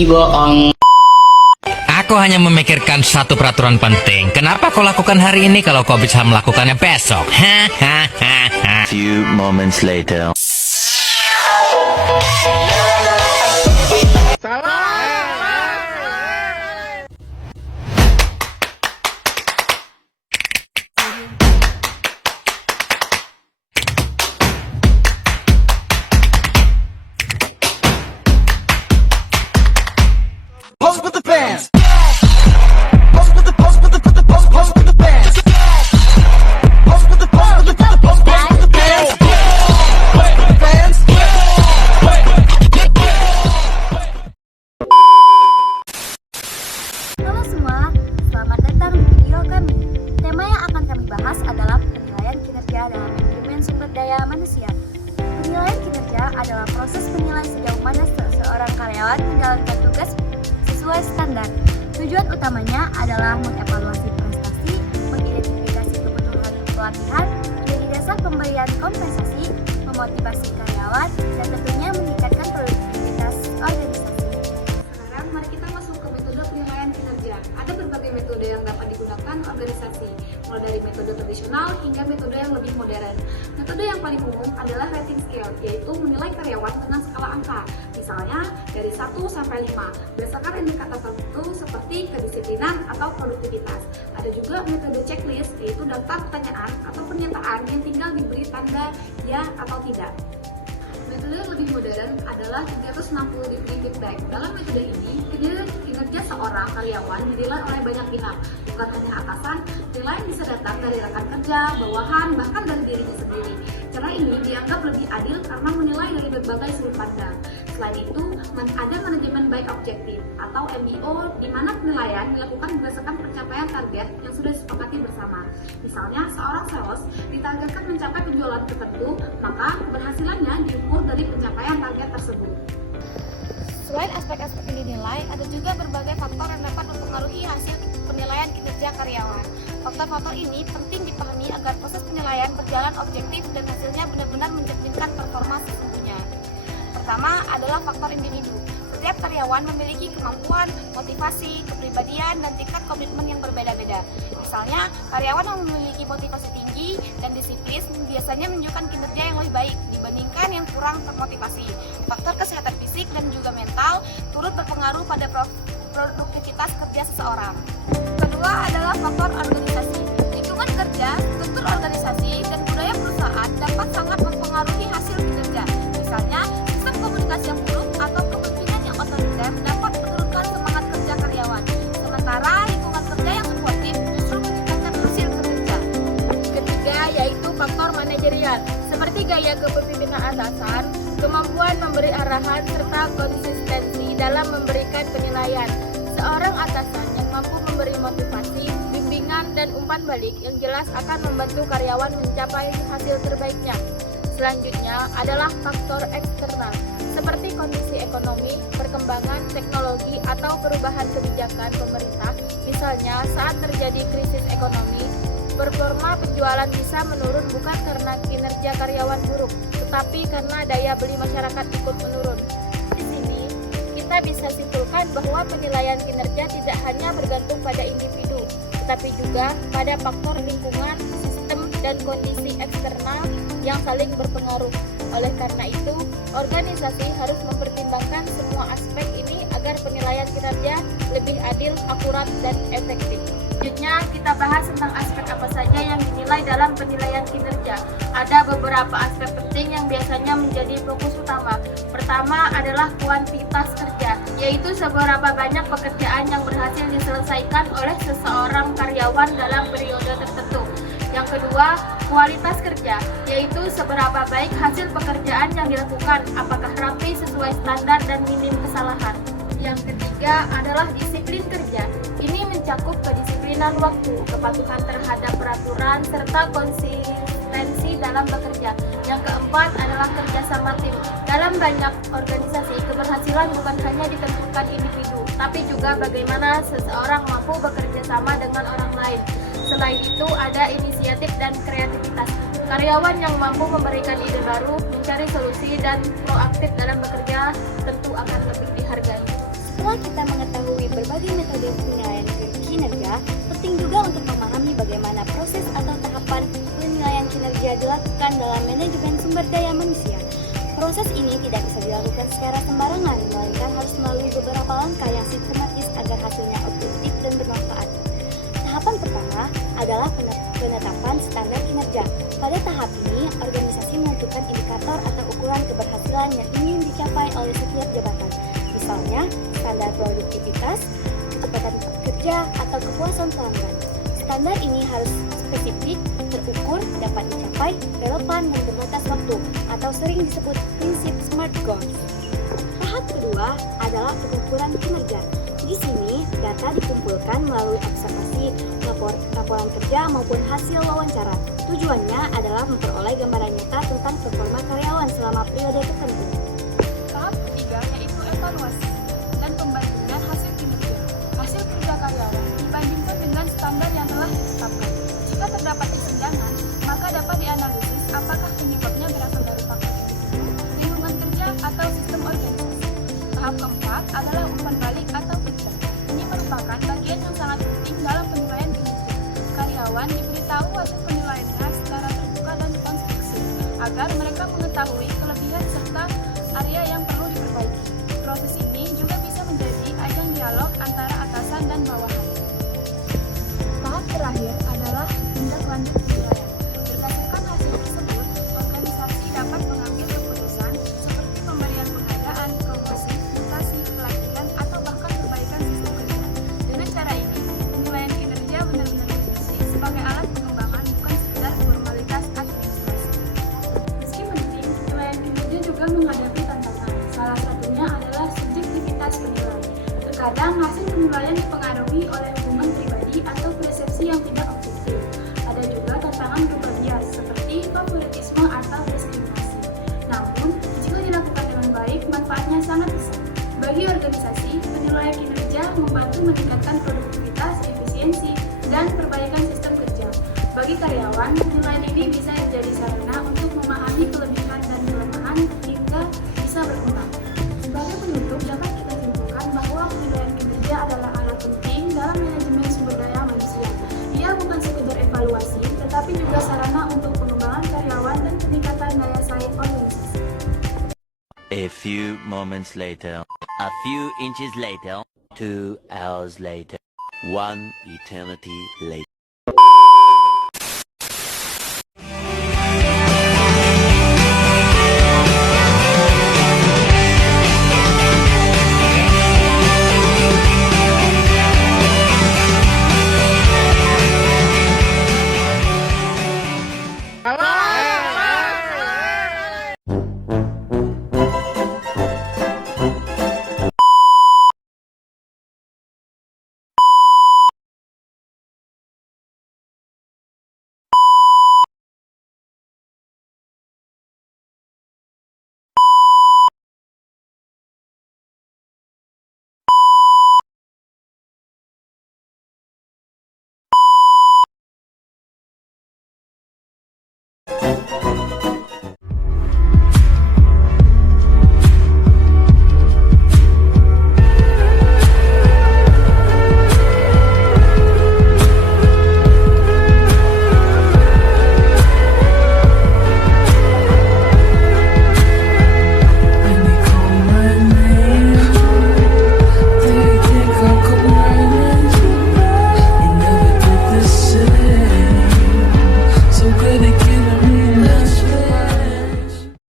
bohong. Aku hanya memikirkan satu peraturan penting. Kenapa kau lakukan hari ini kalau kau bisa melakukannya besok? Hahaha. Few moments later. Halo semua, selamat datang di video kami. Tema yang akan kami bahas adalah penilaian kinerja dalam manajemen sumber daya manusia. Penilaian kinerja adalah proses menilai sejauh mana seseorang karyawan menjalankan tugas sesuai standar. Tujuan utamanya adalah mengevaluasi prestasi, mengidentifikasi kebutuhan pelatihan, menjadi dasar pemberian kompensasi, memotivasi karyawan, dan tentunya meningkatkan produktivitas organisasi. Sekarang mari kita masuk ke metode penilaian kinerja. Ada berbagai metode yang dapat digunakan organisasi, mulai dari metode tradisional hingga metode yang lebih modern. Metode yang paling umum adalah rating scale, yaitu menilai karyawan dengan skala angka. Misalnya dari 1 sampai 5, berdasarkan indikator tertentu seperti kedisiplinan atau produktivitas. Ada juga metode checklist, yaitu daftar pertanyaan atau pernyataan yang tinggal diberi tanda ya atau tidak. Metode yang lebih modern adalah 360 degree feedback. Dalam metode ini, kinerja seorang karyawan dinilai oleh banyak pihak, bukan hanya atasan. Penilaian bisa datang dari rekan kerja, bawahan, bahkan dari dirinya sendiri. Cara ini dianggap lebih adil karena menilai dari berbagai sudut pandang. Selain itu, ada manajemen by objektif atau MBO, di mana penilaian dilakukan berdasarkan pencapaian target yang sudah disepakati bersama. Misalnya, seorang sales ditargetkan mencapai penjualan tertentu, maka berhasilannya diukur dari pencapaian target tersebut. Selain aspek-aspek yang dinilai, ada juga berbagai faktor yang dapat mempengaruhi hasil penilaian kinerja karyawan. Faktor-faktor ini penting dipahami agar proses penilaian berjalan objektif dan hasilnya benar-benar mencerminkan performa sesungguhnya. Pertama adalah faktor individu. Setiap karyawan memiliki kemampuan, motivasi, kepribadian, dan tingkat komitmen yang berbeda-beda. Misalnya, karyawan yang memiliki motivasi tinggi dan disiplin biasanya menunjukkan kinerja yang lebih baik dibandingkan yang kurang termotivasi. Faktor kesehatan fisik dan juga mental turut berpengaruh pada produktivitas kerja seseorang. Kedua adalah faktor organisasi. Lingkungan kerja, struktur organisasi, dan budaya perusahaan dapat sangat mempengaruhi hasil kinerja. Misalnya, sistem komunikasi yang buruk atau kepemimpinan yang otoriter dapat menurunkan semangat kerja karyawan. Sementara lingkungan kerja yang suportif justru meningkatkan hasil kinerja. Ketiga yaitu faktor manajerial, seperti gaya kepemimpinan atasan, kemampuan memberi arahan, serta konsistensi dalam memberikan penilaian. Seorang atasan yang mampu memberi motivasi, bimbingan, dan umpan balik yang jelas akan membantu karyawan mencapai hasil terbaiknya. Selanjutnya adalah faktor eksternal, seperti kondisi ekonomi, perkembangan teknologi, atau perubahan kebijakan pemerintah. Misalnya, saat terjadi krisis ekonomi, performa penjualan bisa menurun bukan karena kinerja karyawan buruk, tetapi karena daya beli masyarakat ikut menurun. Di sini, kita bisa simpulkan bahwa penilaian kinerja tidak hanya bergantung pada individu, tetapi juga pada faktor lingkungan, sistem, dan kondisi eksternal yang saling berpengaruh. Oleh karena itu, organisasi harus mempertimbangkan semua aspek ini agar penilaian kinerja lebih adil, akurat, dan efektif. Selanjutnya, kita bahas tentang aspek apa saja yang dinilai dalam penilaian kinerja. Ada beberapa aspek penting yang biasanya menjadi fokus utama. Pertama adalah kuantitas kerja, yaitu seberapa banyak pekerjaan yang berhasil diselesaikan oleh seseorang karyawan dalam periode tertentu. Yang kedua, kualitas kerja, yaitu seberapa baik hasil pekerjaan yang dilakukan, apakah rapi, sesuai standar, dan minim kesalahan. Yang ketiga adalah disiplin kerja. Ini mencakup kedisiplinan waktu, kepatuhan terhadap peraturan, serta konsistensi dalam bekerja. Yang keempat adalah kerjasama tim. Dalam banyak organisasi, keberhasilan bukan hanya ditentukan individu, tapi juga bagaimana seseorang mampu bekerja sama dengan orang lain. Selain itu, ada inisiatif dan kreativitas. Karyawan yang mampu memberikan ide baru, mencari solusi, dan proaktif dalam bekerja tentu akan lebih dihargai. Setelah Setelah kita mengetahui berbagai metode penilaian kinerja, penting juga untuk memahami bagaimana proses atau tahapan penilaian kinerja dilakukan dalam manajemen sumber daya manusia. Proses ini tidak bisa dilakukan secara sembarangan, melainkan harus melalui beberapa langkah yang sistematis agar hasilnya objektif dan bermanfaat. Tahapan pertama adalah penetapan standar kinerja. Pada tahap ini, organisasi menentukan indikator atau ukuran keberhasilan yang ingin dicapai oleh setiap jabatan. Misalnya, standar produktivitas, kecepatan kerja, atau kepuasan pelanggan. Standar ini harus spesifik, terukur, dapat dicapai, relevan, dan berbatas waktu, atau sering disebut prinsip SMART Goals. Tahap kedua adalah pengukuran kinerja. Di sini, data dikumpulkan melalui observasi, laporan kerja, maupun hasil wawancara. Tujuannya adalah memperoleh gambaran nyata tentang performa karyawan selama periode tertentu. Tahap ketiga yaitu evaluasi dan pembandingan hasil kinerja. Hasil kerja karyawan dibandingkan dengan standar yang telah ditetapkan. Jika terdapat kesenjangan, maka dapat dianalisis apakah penyebabnya berasal dari faktor individu, lingkungan kerja, atau sistem organisasi. Tahap keempat adalah umpan balik atau feedback. Ini merupakan bagian yang sangat penting dalam penilaian kinerja. Karyawan diberitahu hasil penilaiannya secara terbuka dan konstruksi, agar mereka mengetahui kelebihan serta area yang perlu diperbaiki. Proses ini juga bisa menjadi ajang dialog antara atasan dan bawahan. Tahap terakhir adalah tindak lanjut penilaian. Berdasarkan hasil tersebut, organisasi dapat mengambil keputusan seperti pemberian penghargaan, promosi, mutasi, pelatihan, atau bahkan perbaikan sistem kerja. Dengan cara ini, penilaian kinerja benar-benar berfungsi sebagai alat pengembangan, bukan sekedar formalitas administrasi. Meski penting, penilaian kinerja juga menghadapi tantangan. Salah satunya adalah subjektivitas penilai. Terkadang hasil penilaian dipengaruhi oleh hubungan pribadi atau persepsi yang tidak objektif. Ada juga tantangan berupa bias seperti favoritisme atau diskriminasi. Namun, jika dilakukan dengan baik, manfaatnya sangat besar. Bagi organisasi, penilaian kinerja membantu meningkatkan produktivitas, efisiensi, dan perbaikan sistem kerja. Bagi karyawan, penilaian ini bisa menjadi sarana untuk memahami kelebihan dan kelemahan hingga bisa berkembang. Sebagai penutup, dapat kita simpulkan bahwa penilaian kinerja adalah alat penting dalam manajemen sumber daya manusia. Ia bukan sekedar evaluasi, tetapi juga sarana untuk pengembangan karyawan dan peningkatan daya saing organisasi. A few moments later. A few inches later. 2 hours later. 1 eternity later.